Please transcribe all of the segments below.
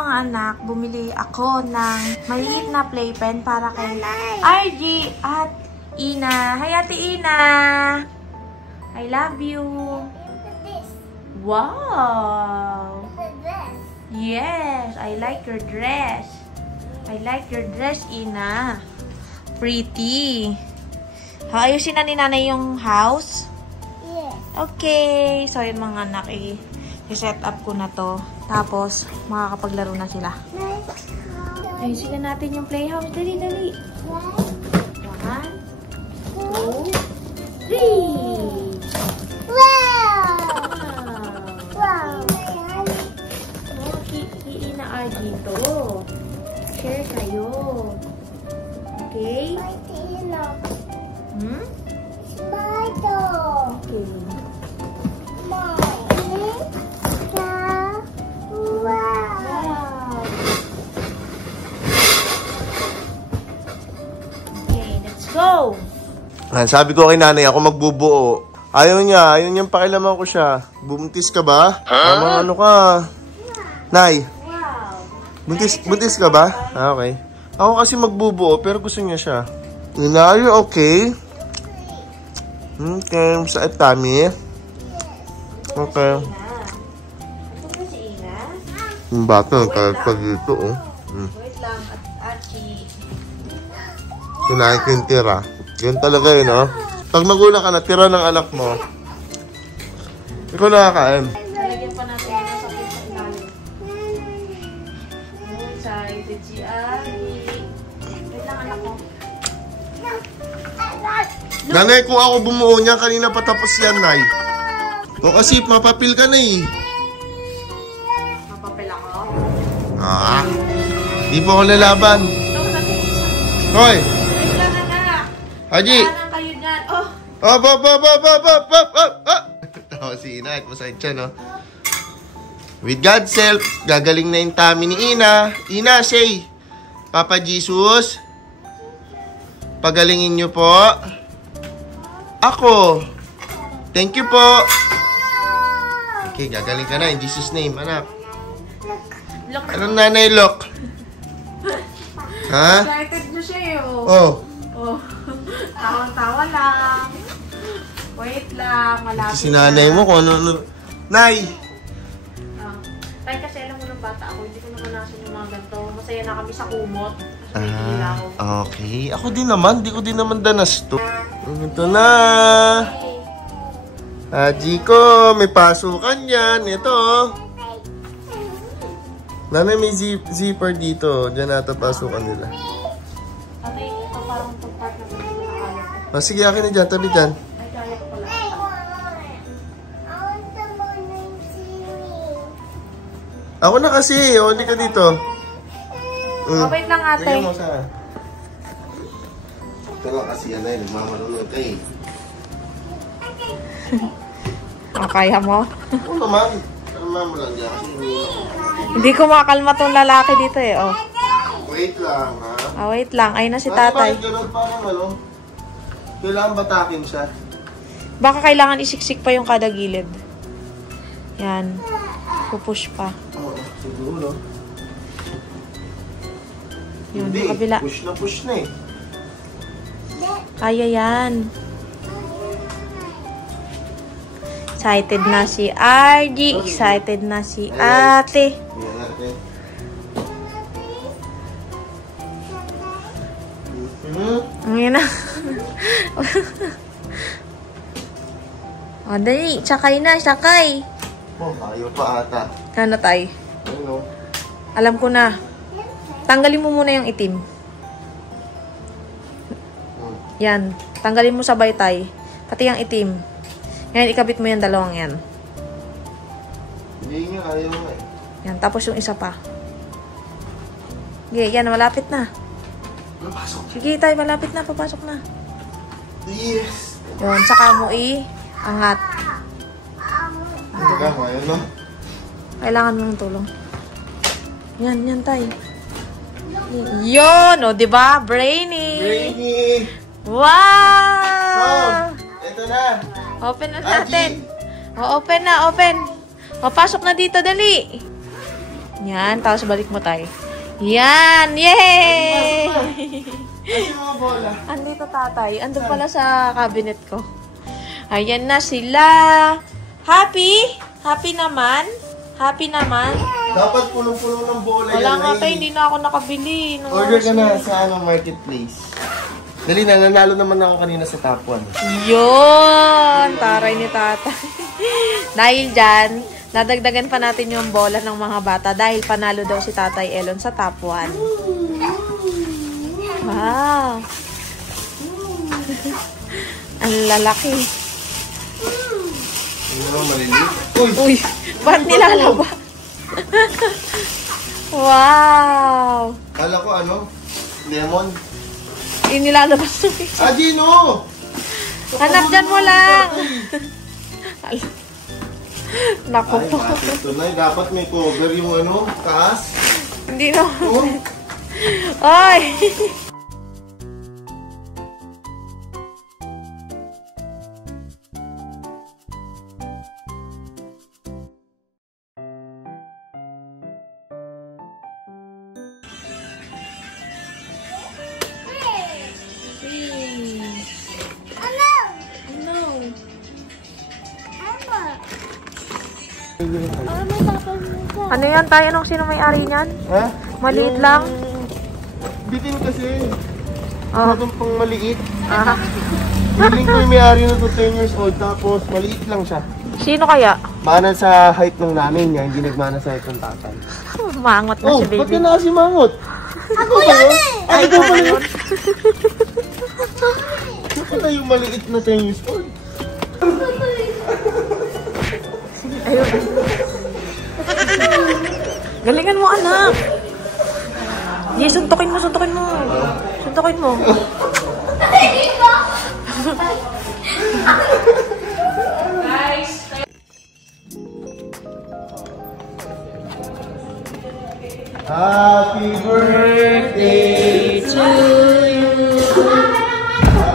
mga anak, bumili ako ng maliit na playpen para kay RG at Ina. Hi, Ate Ina! I love you! Wow! Yes! I like your dress! I like your dress, Ina. Pretty! Ayusin na ni nanay yung house? Yes. Okay! So, yun mga anak, i-set up ko na to. Tapos, makakapaglaro na sila. Ayusin na natin yung playhouse. Dali, dali! 1, 2, 3! Wow! Wow! Iina dito. Share kayo. Okay? Hmm? Okay. Wow! Okay, let's go! Sabi ko kay nanay, ako magbubuo. Ayaw niyang pakilaman ko siya. Buntis ka ba? Huh? Ano ka? Nay, buntis ka ba? Ah, okay. Ako kasi magbubuo, pero gusto niya siya. Ina, are you okay? Okay, sa tummy. Okay. Yung bata, nagkakapag dito, oh. Wait lang, Achi. Kinain ko yung tira. Yun talaga yun, oh. Pag magulang ka na, tira ng anak mo. Ikaw nakakain. Nalagyan pa natin yung nasa sa ilalim. Excited si Ari. Wait lang, anak ko. Nanay, kung ako bumuo niya, kanina patapos yan, Nay. O kasi mapapil ka na eh. Mapapil ako? Ah, di po ako lalaban. Hoy! Wait lang, anak. Haji! Saan kayo dyan? Oh! Oh, si Ina, at masakit siya, no? With God's help, gagaling na yung tummy ni Ina. Ina, say, Papa Jesus, pagalingin niyo po. Ako. Thank you po. Okay, gagaling ka na in Jesus' name, anak. Anong nanay, look? Ha? Excited na siya eh, oh. Oh. Oh. Tawang-tawa lang. Wait lang, malapit Si nanay mo kung ano. Nay! Tay, kasi alam mo ng bata ako, hindi ko naman nasa yung mga ganito. Masaya na kami sa kumot. Okay. Ako din naman, di ko din naman danas to. Ito na. Haji ko, may pasukan yan. Ito. Nanay, may zipper dito. Diyan nata pasukan nila. Ate, ito parang part na pinakalat. Sige, akin na dyan. Tabi dyan. Ay, kaya ko pala. Ako na kasi. Hindi ka dito. Wait lang, ate. Tingnan mo sa... Ito lang kasi yan eh. Nagmamarunod ka eh. Kaya mo? Oo naman. Kalma mo lang dyan. Hindi ko makalma tong lalaki dito eh. Oh. Wait lang, ha? Wait lang. Ayun na si tatay. Bakit ganun parang ano? Kailangan batakin siya. Baka kailangan isiksik pa yung kada gilid. Yan. Pupush pa. Oo, siguro. Yun, Hindi, kabila. push na eh. Kaya yan. Excited na si RG. Excited na si ate. Tingnan natin. Ayan na. O, dali. Sakay na, sakay. Oh, ayaw pa ata. Ano, tay? Ano? Alam ko na. Tanggalin mo muna yung itim. Yan. Tanggalin mo sabay, tay. Pati yung itim. Ngayon, ikabit mo yung dalawang yan. Hindi nga, ayaw nga eh. Yan. Tapos yung isa pa. Sige, yan. Malapit na. Napasok. Sige, tay. Malapit na. Papasok na. Yes! Yun. Saka mo angat. Teka, ayaw no? Kailangan mo ng tulong. Yan, tay. Yun! O, diba? Brainy! Brainy! Wow! Ito na! Open na natin. O, open na, open. O, pasok na dito, dali. Yan, tapos balik mo tayo. Yan! Yay! Kasi mga bola. Andito tatay. Andun pala sa cabinet ko. Ayan na sila. Happy? Happy naman? Happy naman? Dapat pulong-pulong ng bola Wala yan. nga Ay. tayo, hindi na ako nakabili. Nung Order ka na sa marketplace. Dali na, nanalo naman ako kanina sa top 1. Yun! Taray ni tatay. Dahil dyan, nadagdagan pa natin yung bola ng mga bata dahil panalo daw si Tatay Elon sa top 1. Wow! Ang lalaki. Hindi naman maliliit. Uy! Uy! Ba't nilalaba? Wow! Kala ko ano? Lemon? Inilalabas mo. Ah, Gino! Hanap dyan mo lang. Naku Ay, po. bakit tunay? Dapat may cover yung ano, taas. Hindi na. Oh. Ay! Ano yan tayo? Anong sino may-ari niyan? Ha? Maliit lang? Bitin kasi. Oh. Ano pang maliit? Ah. Feeling ko yung may-ari na to 10 years old tapos maliit lang siya. Sino kaya? Mana sa height ng nanay niya, hindi nagmana sa height ng tatay. Mangot na Oh, si ba't baby. ka na kasi mangot? Ako yun eh! Ay, ikaw pala yun! Ikaw pala yung maliit na 10 years old. Ayun. Galingan mo, anak. Yes, suntukin mo, suntukin mo. Suntukin mo. Happy birthday To you.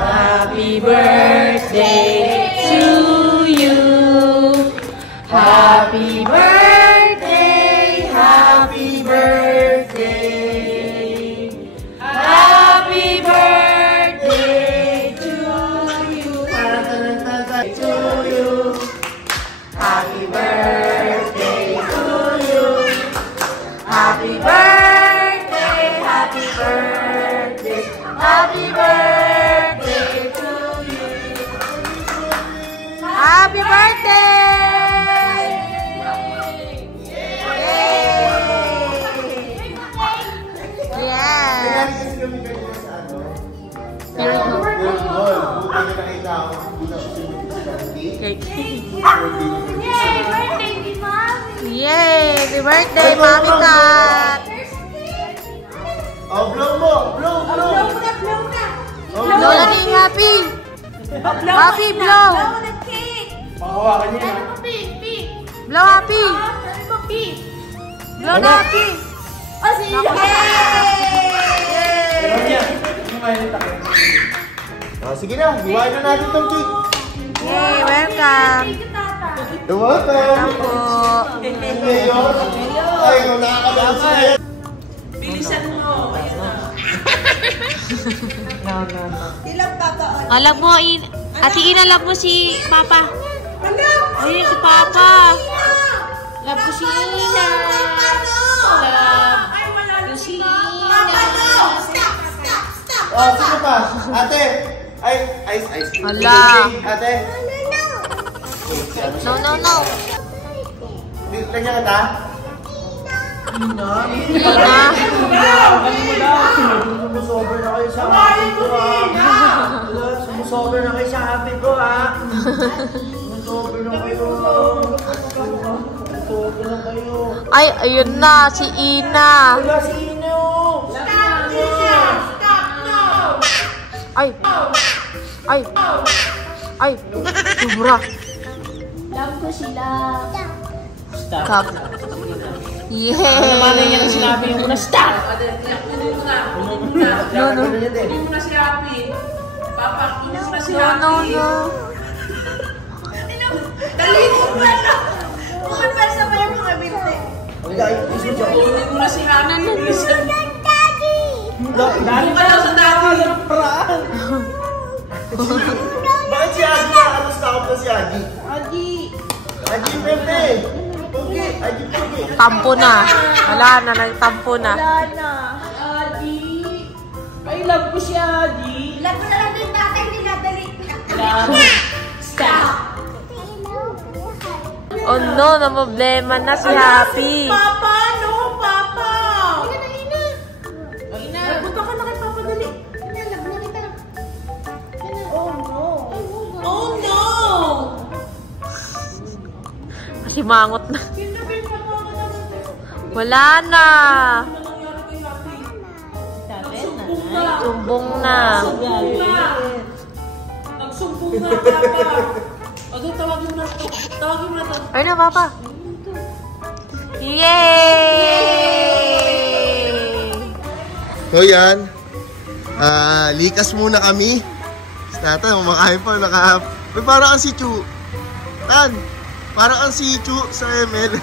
Happy birthday to you. Happy birthday, happy birthday. Happy birthday to you. To you. Happy birthday to you. Happy birthday, happy birthday. Happy birthday to you. Happy birthday! Yeah! Yay! Happy birthday, Mami Kat! Oh, blow mo! Blow! Blow! Blow na din, happy! Happy, blow! Pakawakan niya na. Blow, happy! Blow na, happy! Oh, sige na, buhayin na natin tong cake. Yay! Welcome! You're welcome. Ako! Mayor. Ay, kung nakakabang siya. Alam mo, Ate Ina, love mo si Papa. Ayun, si Papa. Love ko si Ina. Love ko si Ina. Oh, sige pa. Ate. Ay, ice. Hala. Ate. No, no, no. Lagyan ka ta? Ina. Sumusober na kayo sa happy ko, ha? Sumusober na kayo sa happy ko, ha? Sumusober na kayo. Sumusober na kayo. Ay, ayun na, si Ina. Wala si Ino. Ay. Ay. Ay. Sobra. Love ko sila. Stop. Yay. Ano yan ang sinabi yung muna, stop! No, no. Hindi mo na si Happy. Papa, hindi mo na si No, no, no. Dali mo ba na? Kung sa pa yung mga binte. Hindi mo na si Hana nilisan. Dali Ano daw sa dati? Bakit si Agi nakakalos na ako pa si Agi? Agi, Pepe! Pugi! Agi, Pugi! Tampo na. Wala na, nagtampo na. Adi. I love ko si Adi. Love ko na lang din natin, dinadali. Stop. Oh no, namblema na si Happy. Papa, no, Papa. Ina. Punta ka na kay Papa, dali. Love na kita. Oh no. Oh no. Kasi mangot na. Wala na. Sumbong na. Nagsumbong na, Papa. O, doon, tawagin mo na ito. Tawagin mo na ito. Ay na, Papa. Yay! So yan, likas muna kami. Tata, kumakain pa, Uy, parang ang si Chu. Tan, parang ang si Chu sa ML.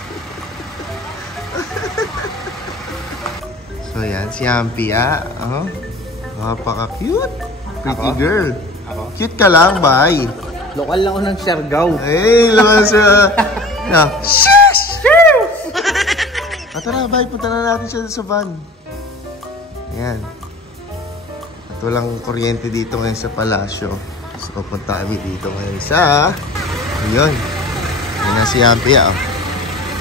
So yan, si Ampy, oh. Napaka-cute. Pretty girl. Cute ka lang, bye. Lokal lang ako ng Siargao. Hey, laman siya. Shush! Tara, bye. Punta na natin siya sa van. Ayan. At walang kuryente dito ngayon sa palasyo. So, pupunta kami dito ngayon sa... Ayun. Ayan na si Ampy,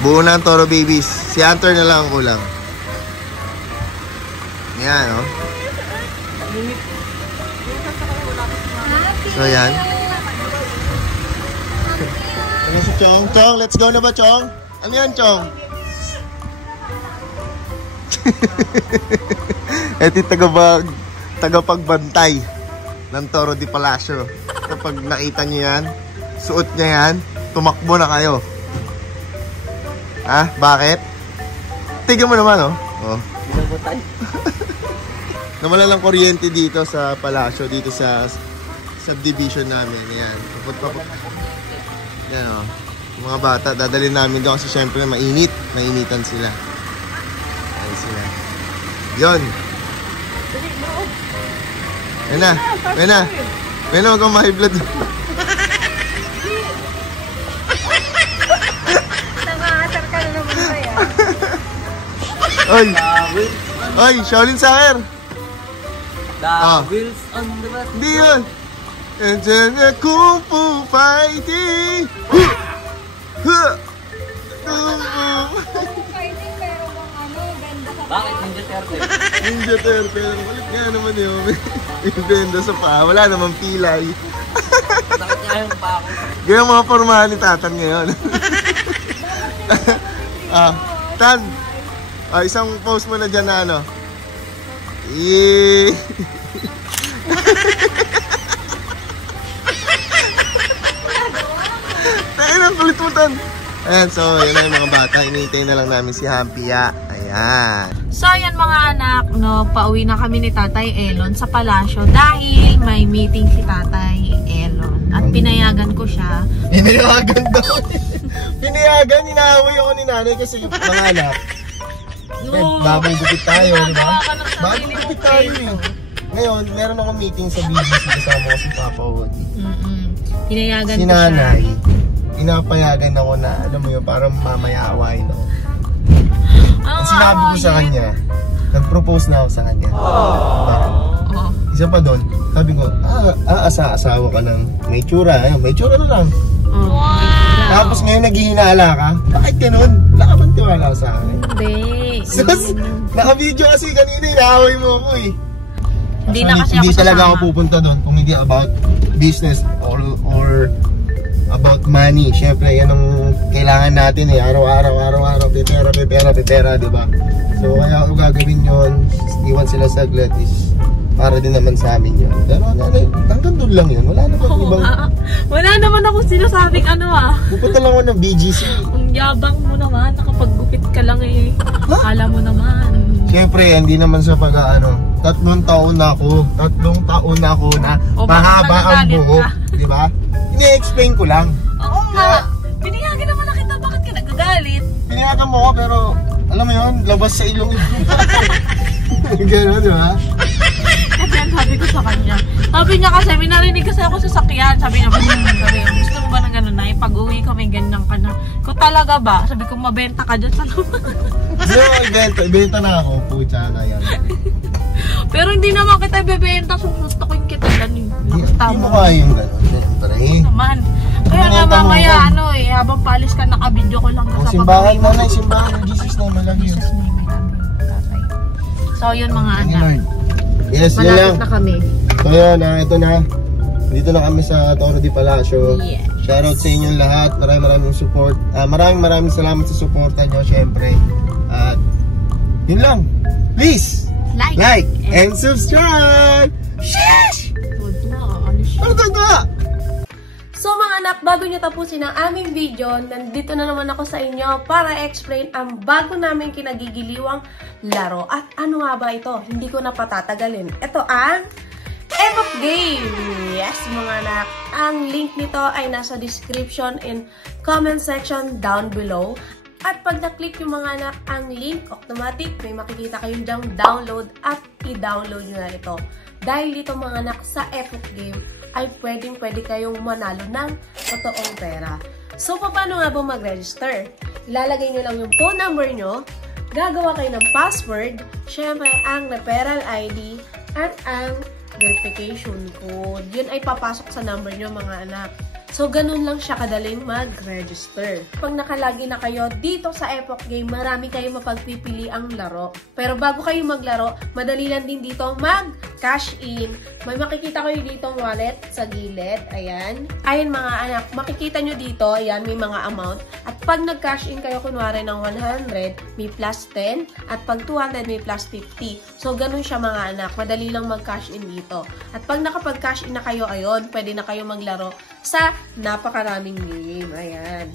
Buo na ang Toro Babies. Si Hunter na lang ang kulang. Ayan, oh. So, ayan. Ano si Chong? Chong, let's go na ba, Chong? Ano yan, Chong? Ito yung tagapagbantay ng Toro de Palacio. Kapag nakita nyo yan, suot niya yan, tumakbo na kayo. Ha? Bakit? Tignan mo naman, oh. Nawala lang kuryente dito sa Palacio, dito sa subdivision namin. Ayan. Yan, oh. Yung mga bata, dadalhin namin doon kasi syempre mainit. Mainitan sila. Ayan sila. Yun. Yan na. Yan na. Yan na, huwag kang ma-high blood. Nakaasar ka na naman kaya. Oy! Oy, Shaolin Soccer! Wheels on the bus. Hindi yun! And then Kung Fu Fighting! Kung Fu Fighting pero bang ganda sa Bakit Ninja Turtle? Ninja Turtle. Kulit nga naman yun. Yung benda sa paa. Wala namang pilay. Sakit nga yung pa ako. Ganyan mga pormahan ni Tatan ngayon. Tan! Isang post mo na dyan na ano. Yee! Tayo ng kulit mo, Tan! Ayan, so yun na yung mga bata. Inihintay na lang namin si Hampy. Ayan. So, ayan mga anak, no, pauwi na kami ni Tatay Elon sa palasyo dahil may meeting si Tatay Elon. At pinayagan ko siya. Pinayagan daw. Pinayagan, inaaway ako ni nanay kasi mga anak. Bagong gupit tayo, di ba? Bagong gupit tayo eh. Ngayon, meron ako meeting sa BGC kasama ko si Papa Woody. Pinayagan Si ko siya. nanay, inapayagan ako na, alam mo yun, parang mamaya-away, no? At sinabi ko sa kanya, nag-propose na ako sa kanya. Oo. Isa pa doon, sabi ko, asawa ka ng may tsura. Ayun, may tsura na lang. Tapos ngayon naghihinala ka, bakit ganun? Wala ka bang tiwala sa akin? Hindi. Sus, naka-video kasi kanina, inaaway mo ako eh. Hindi na kasi Hindi ako talaga sasama. ako pupunta doon kung hindi about business or about money. Siyempre, yan ang kailangan natin eh. Araw-araw, pipera, di ba? So, kaya ako gagawin yun, iwan sila saglit is para din naman sa amin yun. Pero hanggang doon lang yun. Wala naman ibang... Wala naman ako sinasabing ano Pupunta lang ako ng BGC. Ang yabang mo naman, nakapaggupit ka lang eh. Akala mo naman. Siyempre, hindi naman sa tatlong taon na ako na O, mahaba bakit ang nagagalit buhok. ka? Di ba? Ini-explain ko lang. Oo nga. Pinayagan naman na kita, bakit ka nagagalit? Pinayagan mo ko pero Alam mo yun, labas sa ilong. Gano'n, di ba? Kasi yan sabi ko sa kanya. Sabi niya kasi, may narinig kasi ako sa sakyan. Sabi niya, gusto mo ba ng gano'n na? Pag-uwi ka, may ganyan ka na. Kung talaga ba? Sabi ko, mabenta ka dyan sa naman. Ibenta na ako. Pucha na yan. Pero hindi naman kita ibebenta. Susustokin kita dyan. Hindi mo kaya yung gano'n. Siyempre. Naman. Kaya nga mamaya, habang palis ka, nakabidyo ko lang sa simbahan na na, simbahan ng Jesus na malagi. So, yun mga anak. Yes, yun lang. Malapit na kami. So yun, ito na. Dito na kami sa Toro de Palacio. Yes. Shoutout sa inyong lahat. Maraming support. Maraming salamat sa suporta nyo, syempre. At yun lang. Please, like and subscribe! Sheesh! Ano ito? So mga anak, bago nyo tapusin ang aming video, nandito na naman ako sa inyo para explain ang bago namin kinagigiliwang laro. At ano nga ba ito? Hindi ko na patatagalin. Ito ang Epoch Game! Yes mga anak, ang link nito ay nasa description and comment section down below. At pag na-click yung mga anak ang link, automatic may makikita kayong dyang download at i-download nyo na ito. Dahil dito mga anak sa Epoch Game ay pwede kayong manalo ng totoong pera. So, paano nga ba mag-register? Ilalagay nyo lang yung phone number nyo, gagawa kayo ng password, syempre ang referral ID, at ang verification code. Yun ay papasok sa number nyo mga anak. So, ganun lang siya kadaling mag-register. Pag nakalagi na kayo dito sa Epoch Game, marami kayong mapagpipili ang laro. Pero bago kayo maglaro, madali lang din dito mag-cash in. May makikita kayo dito wallet sa gilid. Ayan. Ayan mga anak, makikita nyo dito, ayan, may mga amount. At pag nag-cash in kayo, kunwari ng 100, may plus 10. At pag 200, may plus 50. So, ganun siya mga anak. Madali lang mag-cash in dito. At pag nakapag-cash in na kayo, ayun, pwede na kayo maglaro sa napakaraming game. Ayan.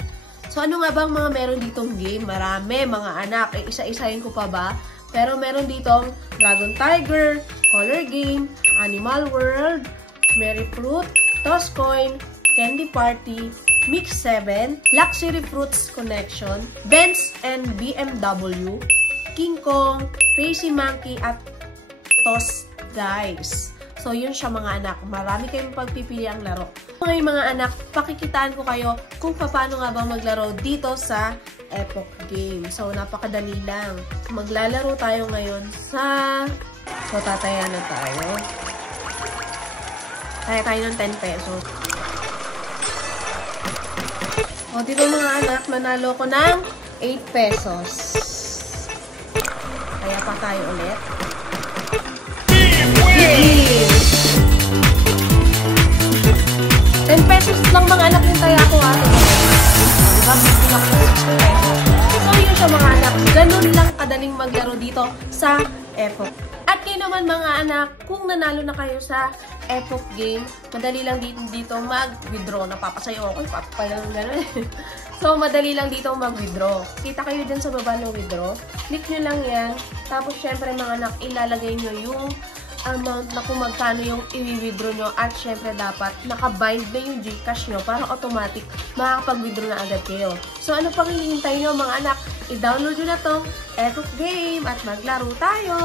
So, ano nga bang mga meron ditong game? Marami, mga anak. Isa-isahin ko pa ba? Pero meron ditong Dragon Tiger, Color Game, Animal World, Merry Fruit, Toss Coin, Candy Party, Mix 7, Luxury Fruits Connection, Benz and BMW, King Kong, Crazy Monkey, at Toss Guys. So, yun siya mga anak. Marami kayong pagpipili ang laro. Ngayon mga anak, pakikitaan ko kayo kung paano nga ba maglaro dito sa Epoch Game. So, napakadali lang. Maglalaro tayo ngayon sa... So, tataya na tayo. Taya tayo ng 10 pesos. O, dito mga anak, manalo ko ng 8 pesos. Kaya pa tayo ulit. 10 pesos lang mga anak yung taya ko ha. Diba? Bilang ko 60 pesos. So yun siya mga anak. Ganun lang kadaling maglaro dito sa Epoch. At kayo naman mga anak, kung nanalo na kayo sa Epoch Game, madali lang dito mag-withdraw. Napapasayo ako. Papapalang gano'n. So, madali lang dito mag-withdraw. Kita kayo dyan sa baba ng withdraw. Click nyo lang yan. Tapos, syempre mga anak, ilalagay nyo yung amount na kung magkano yung i-withdraw nyo. At syempre dapat nakabind na yung Gcash nyo para automatic makakapag-withdraw na agad kayo. So ano pang hihintay nyo mga anak? I-download nyo na tong Epoch Game at maglaro tayo!